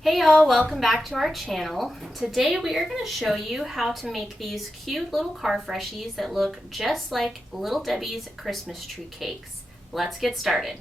Hey y'all, welcome back to our channel. Today we are going to show you how to make these cute little car freshies that look just like Little Debbie's Christmas tree cakes. Let's get started.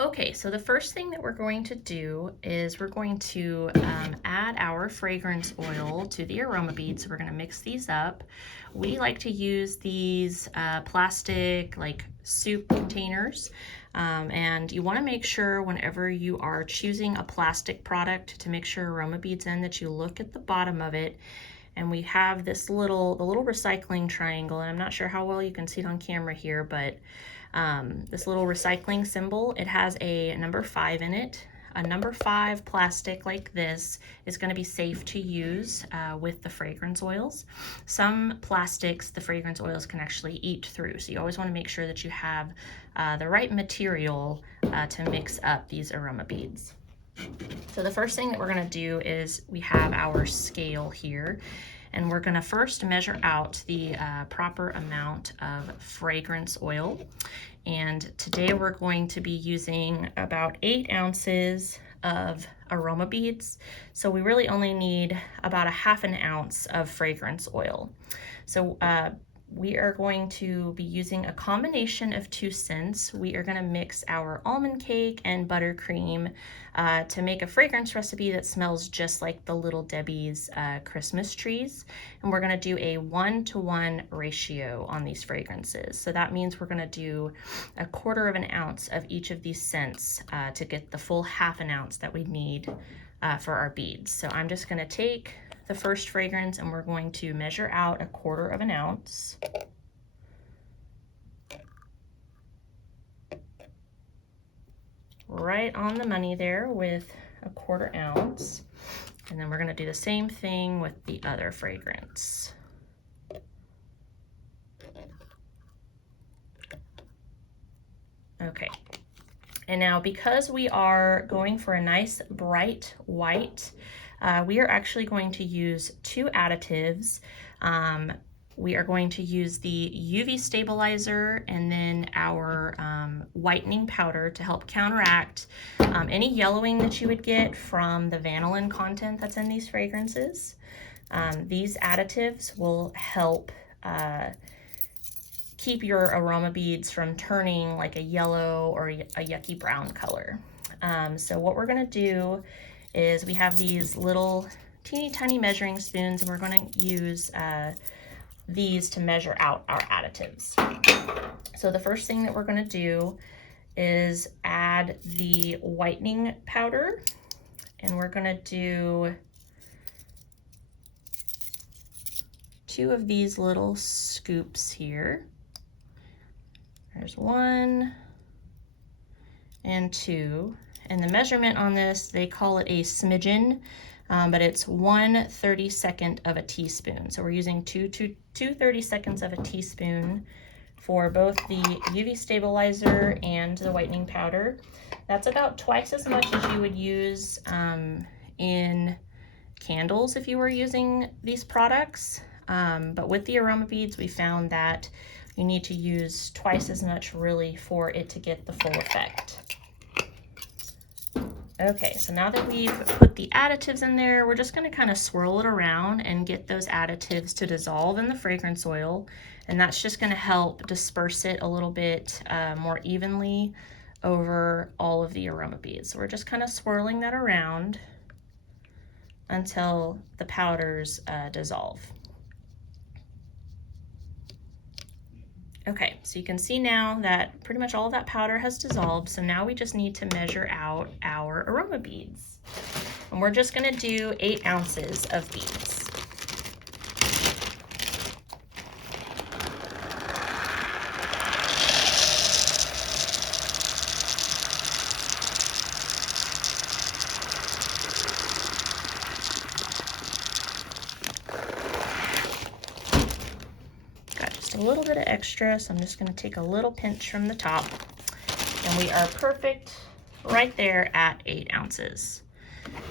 Okay, so the first thing that we're going to do is we're going to add our fragrance oil to the aroma beads. So we're going to mix these up. We like to use these plastic like soup containers, and you want to make sure whenever you are choosing a plastic product to make sure aroma beads in that you look at the bottom of it. And we have this little recycling triangle, and I'm not sure how well you can see it on camera here, but this little recycling symbol, it has a number 5 in it. A number 5 plastic like this is going to be safe to use with the fragrance oils. Some plastics, the fragrance oils can actually eat through, so you always want to make sure that you have the right material to mix up these aroma beads. So the first thing that we're going to do is we have our scale here, and we're going to first measure out the proper amount of fragrance oil. And today we're going to be using about 8 ounces of aroma beads. So we really only need about a ½ ounce of fragrance oil. So we are going to be using a combination of 2 scents. We are going to mix our almond cake and buttercream to make a fragrance recipe that smells just like the Little Debbie's Christmas trees. And we're going to do a 1-to-1 ratio on these fragrances. So that means we're going to do a ½ ounce of each of these scents to get the full ½ ounce that we need for our beads. So I'm just going to take the first fragrance and we're going to measure out a ½ ounce. Right on the money there with a ½ ounce. And then we're going to do the same thing with the other fragrance. Okay. And now because we are going for a nice bright white, we are actually going to use 2 additives. We are going to use the UV stabilizer and then our whitening powder to help counteract any yellowing that you would get from the vanillin content that's in these fragrances. These additives will help keep your aroma beads from turning like a yellow or a yucky brown color. So what we're going to do is we have these little teeny tiny measuring spoons, and we're going to use these to measure out our additives. So the first thing that we're going to do is add the whitening powder, and we're going to do 2 of these little scoops here. There's 1 and 2. And the measurement on this, they call it a smidgen, but it's 1/32 of a teaspoon. So we're using 2 32 of a teaspoon for both the UV stabilizer and the whitening powder. That's about twice as much as you would use in candles if you were using these products. But with the aroma beads, we found that you need to use twice as much really for it to get the full effect. Okay, so now that we've put the additives in there, we're just going to kind of swirl it around and get those additives to dissolve in the fragrance oil. And that's just going to help disperse it a little bit more evenly over all of the aroma beads. So we're just kind of swirling that around until the powders dissolve. Okay, so you can see now that pretty much all of that powder has dissolved, so now we just need to measure out our aroma beads. And we're just going to do 8 ounces of beads. A little bit of extra, so I'm just going to take a little pinch from the top, and we are perfect right there at 8 ounces.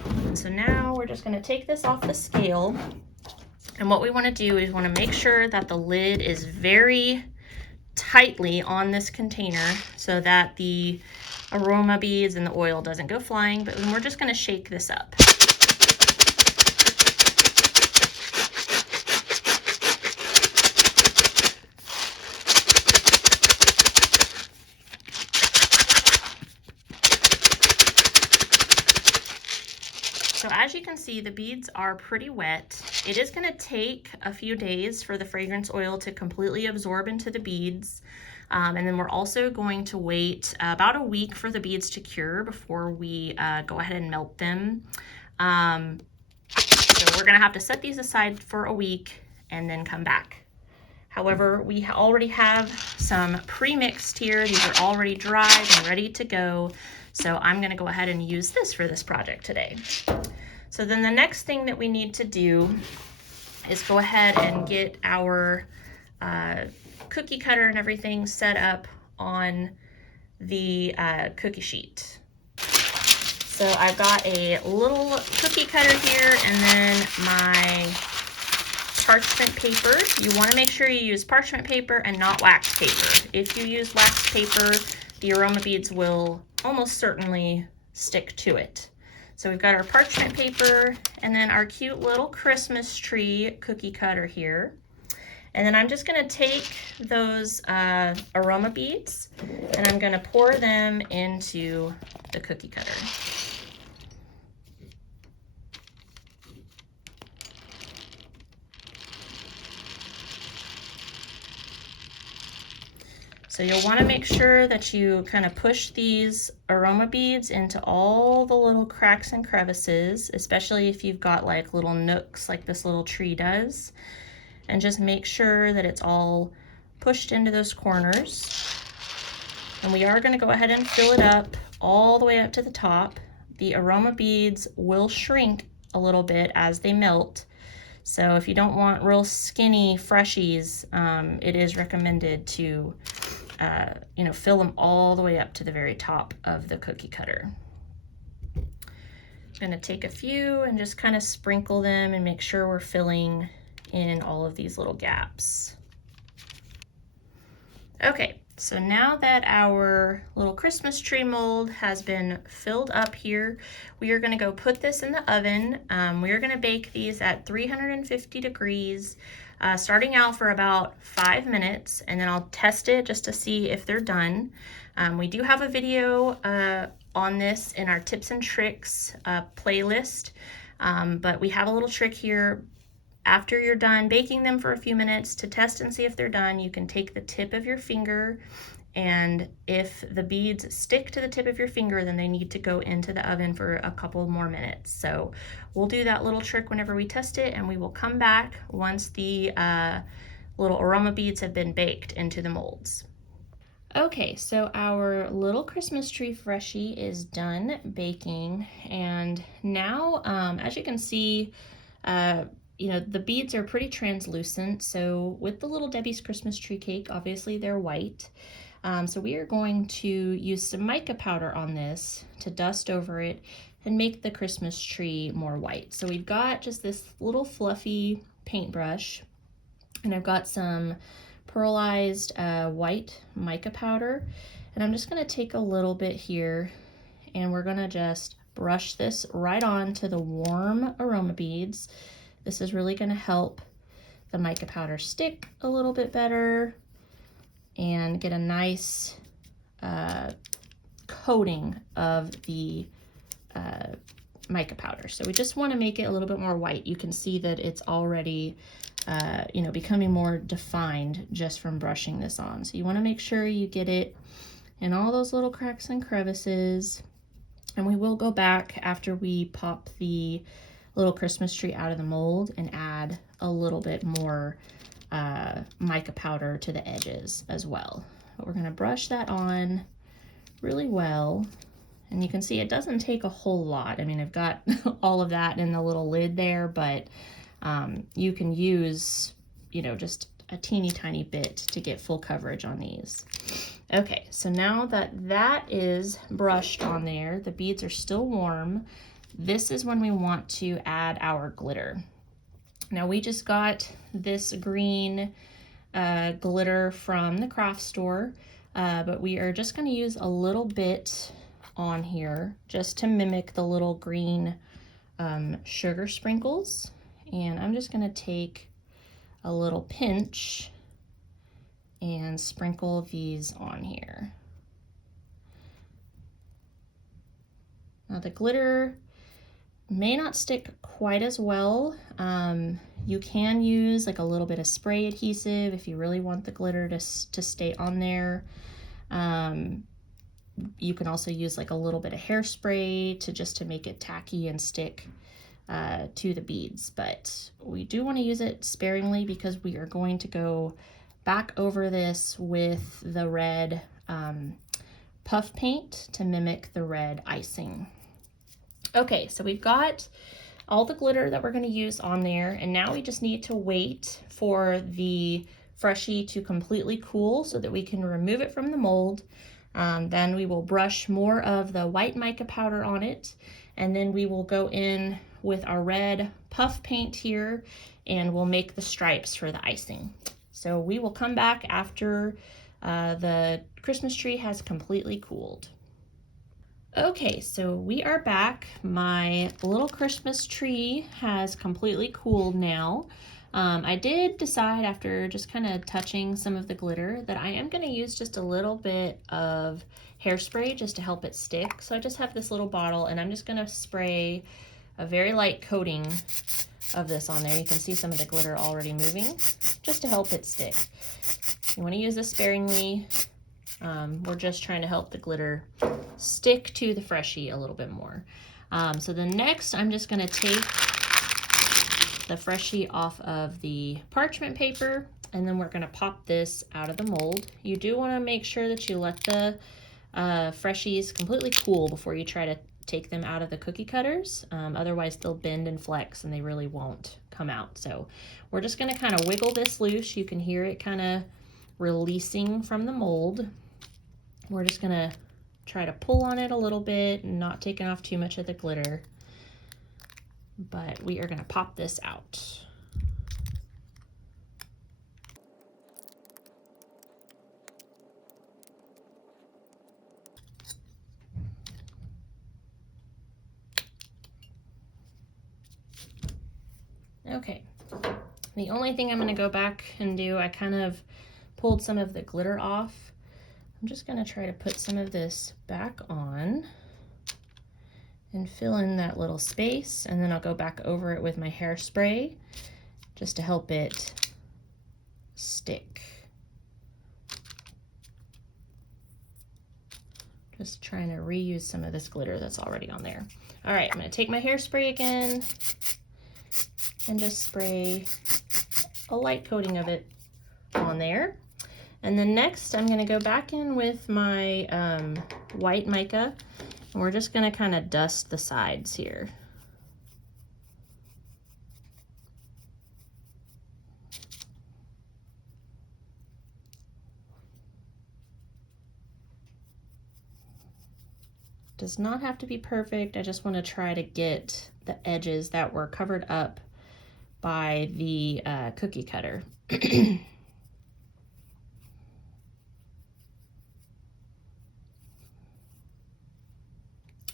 And so now we're just going to take this off the scale, and what we want to do is want to make sure that the lid is very tightly on this container so that the aroma beads and the oil doesn't go flying, but then we're just going to shake this up. So as you can see, the beads are pretty wet. It is going to take a few days for the fragrance oil to completely absorb into the beads. And then we're also going to wait about a week for the beads to cure before we go ahead and melt them. So we're going to have to set these aside for a week and then come back. However, we already have some pre-mixed here. These are already dried and ready to go. So I'm going to go ahead and use this for this project today. So then the next thing that we need to do is go ahead and get our cookie cutter and everything set up on the cookie sheet. So I've got a little cookie cutter here and then my parchment paper. You want to make sure you use parchment paper and not wax paper. If you use wax paper, the aroma beads will almost certainly stick to it. So we've got our parchment paper and then our cute little Christmas tree cookie cutter here. And then I'm just going to take those aroma beads and I'm going to pour them into the cookie cutter. So you'll want to make sure that you kind of push these aroma beads into all the little cracks and crevices, especially if you've got like little nooks like this little tree does. And just make sure that it's all pushed into those corners. And we are going to go ahead and fill it up all the way up to the top. The aroma beads will shrink a little bit as they melt. So if you don't want real skinny freshies, it is recommended to fill them all the way up to the very top of the cookie cutter. I'm going to take a few and just kind of sprinkle them and make sure we're filling in all of these little gaps. Okay, so now that our little Christmas tree mold has been filled up here, we are going to go put this in the oven. We are going to bake these at 350 degrees, starting out for about 5 minutes, and then I'll test it just to see if they're done. We do have a video on this in our tips and tricks playlist, but we have a little trick here. After you're done baking them for a few minutes, to test and see if they're done, you can take the tip of your finger, and if the beads stick to the tip of your finger, then they need to go into the oven for a couple more minutes. So we'll do that little trick whenever we test it, and we will come back once the little aroma beads have been baked into the molds. Okay, so our little Christmas tree freshie is done baking, and now as you can see, the beads are pretty translucent. So with the Little Debbie's Christmas tree cake, obviously they're white. So we are going to use some mica powder on this to dust over it and make the Christmas tree more white. So we've got just this little fluffy paintbrush, and I've got some pearlized white mica powder, and I'm just going to take a little bit here, and we're going to just brush this right on to the warm aroma beads. This is really going to help the mica powder stick a little bit better and get a nice coating of the mica powder. So we just want to make it a little bit more white. You can see that it's already becoming more defined just from brushing this on. So you want to make sure you get it in all those little cracks and crevices. And we will go back after we pop the little Christmas tree out of the mold and add a little bit more mica powder to the edges as well. But we're going to brush that on really well, and you can see it doesn't take a whole lot. I mean, I've got all of that in the little lid there, but you can use just a teeny tiny bit to get full coverage on these. Okay, so now that that is brushed on there, the beads are still warm. This is when we want to add our glitter. Now we just got this green glitter from the craft store, but we are just going to use a little bit on here just to mimic the little green sugar sprinkles. And I'm just going to take a little pinch and sprinkle these on here. Now the glitter may not stick quite as well. You can use like a little bit of spray adhesive if you really want the glitter to stay on there. You can also use like a little bit of hairspray to make it tacky and stick to the beads, but we do want to use it sparingly because we are going to go back over this with the red puff paint to mimic the red icing. Okay, so we've got all the glitter that we're going to use on there, and now we just need to wait for the Freshie to completely cool so that we can remove it from the mold. Then we will brush more of the white mica powder on it, and then we will go in with our red puff paint here and we'll make the stripes for the icing. So we will come back after the Christmas tree has completely cooled. Okay, so we are back. My little Christmas tree has completely cooled now. I did decide after just kind of touching some of the glitter that I am going to use just a little bit of hairspray just to help it stick. So I just have this little bottle and I'm just going to spray a very light coating of this on there. You can see some of the glitter already moving just to help it stick. You want to use this sparingly. We're just trying to help the glitter stick to the Freshie a little bit more. So the next, I'm just going to take the Freshie off of the parchment paper, and then we're going to pop this out of the mold. You do want to make sure that you let the Freshies completely cool before you try to take them out of the cookie cutters. Otherwise they'll bend and flex and they really won't come out. So we're just going to kind of wiggle this loose. You can hear it kind of releasing from the mold. We're just going to try to pull on it a little bit and not taking off too much of the glitter. But we are going to pop this out. Okay, the only thing I'm going to go back and do, I kind of pulled some of the glitter off. I'm just going to try to put some of this back on and fill in that little space, and then I'll go back over it with my hairspray just to help it stick. Just trying to reuse some of this glitter that's already on there. All right, I'm going to take my hairspray again and just spray a light coating of it on there. And then next I'm going to go back in with my white mica, and we're just going to kind of dust the sides here. Does not have to be perfect. I just want to try to get the edges that were covered up by the cookie cutter.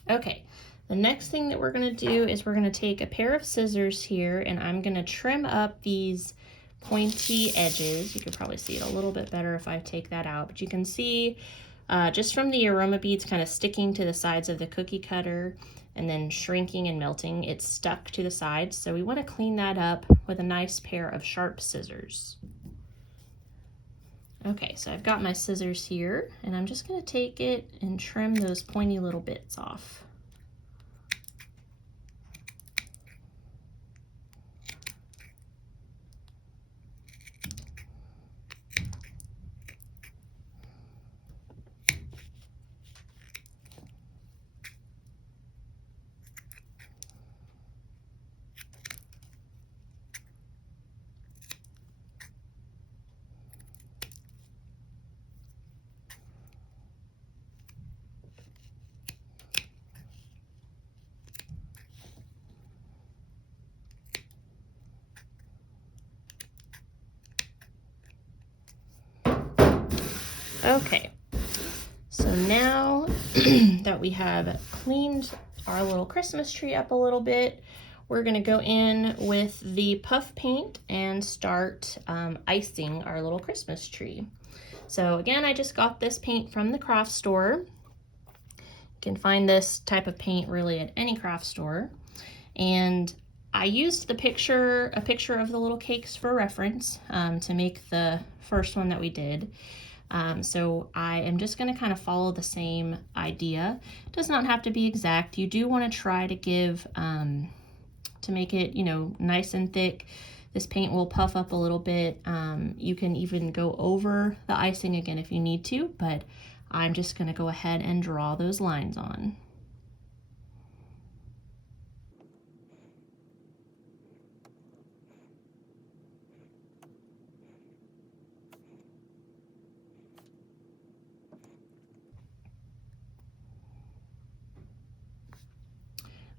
Okay, the next thing that we're going to do is we're going to take a pair of scissors here, and I'm going to trim up these pointy edges. You can probably see it a little bit better if I take that out, but you can see just from the Aroma Beads kind of sticking to the sides of the cookie cutter and then shrinking and melting, it's stuck to the sides. So we want to clean that up with a nice pair of sharp scissors. Okay, so I've got my scissors here, and I'm just going to take it and trim those pointy little bits off. Okay, so now that we have cleaned our little Christmas tree up a little bit, we're gonna go in with the puff paint and start icing our little Christmas tree. So again, I just got this paint from the craft store. You can find this type of paint really at any craft store. And I used a picture of the little cakes for reference to make the first one that we did. So I am just going to kind of follow the same idea. It does not have to be exact. You do want to try to give, to make it, you know, nice and thick. This paint will puff up a little bit. You can even go over the icing again if you need to, but I'm just going to go ahead and draw those lines on.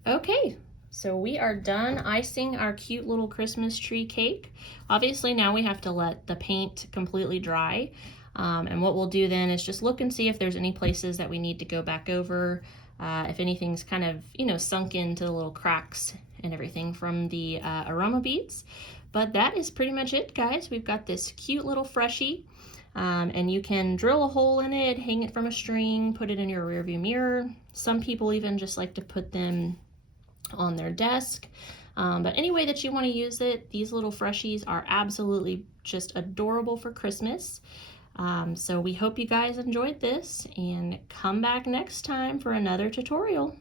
Okay, so we are done icing our cute little Christmas tree cake. Obviously now we have to let the paint completely dry. And what we'll do then is just look and see if there's any places that we need to go back over, if anything's kind of, you know, sunk into the little cracks and everything from the Aroma Beads. But that is pretty much it, guys. We've got this cute little Freshie. And you can drill a hole in it, hang it from a string, put it in your rearview mirror. Some people even just like to put them on their desk. But any way that you want to use it, these little Freshies are absolutely just adorable for Christmas. So we hope you guys enjoyed this, and come back next time for another tutorial.